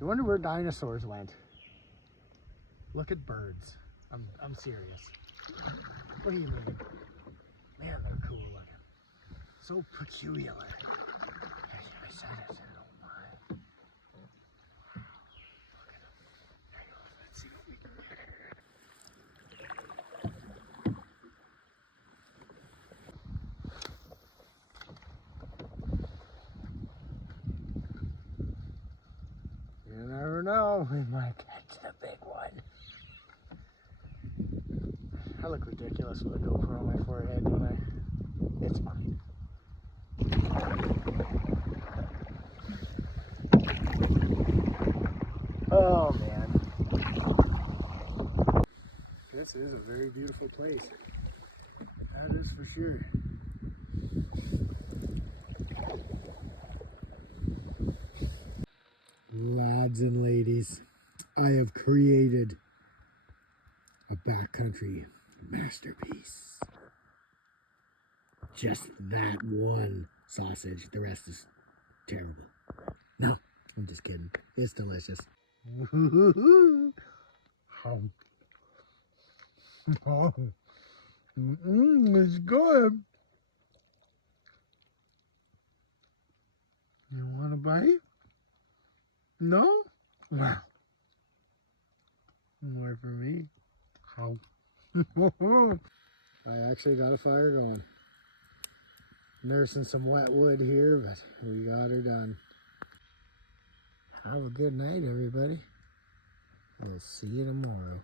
You wonder where dinosaurs went. Look at birds. I'm serious. What do you mean? Man, they're cool looking. So peculiar. I said it. Oh my. Look at them. There you go. Let's see what we can do. You never know. We might catch the big one. I look ridiculous with a GoPro on my forehead, don't I? It's fine. Oh man. This is a very beautiful place. That is for sure. Lads and ladies, I have created a backcountry masterpiece. Just that one sausage. The rest is terrible. No, I'm just kidding. It's delicious. It's good. You want a bite? No? Wow. More for me. I actually got a fire going. Nursing some wet wood here, but we got her done. Have a good night, everybody. We'll see you tomorrow.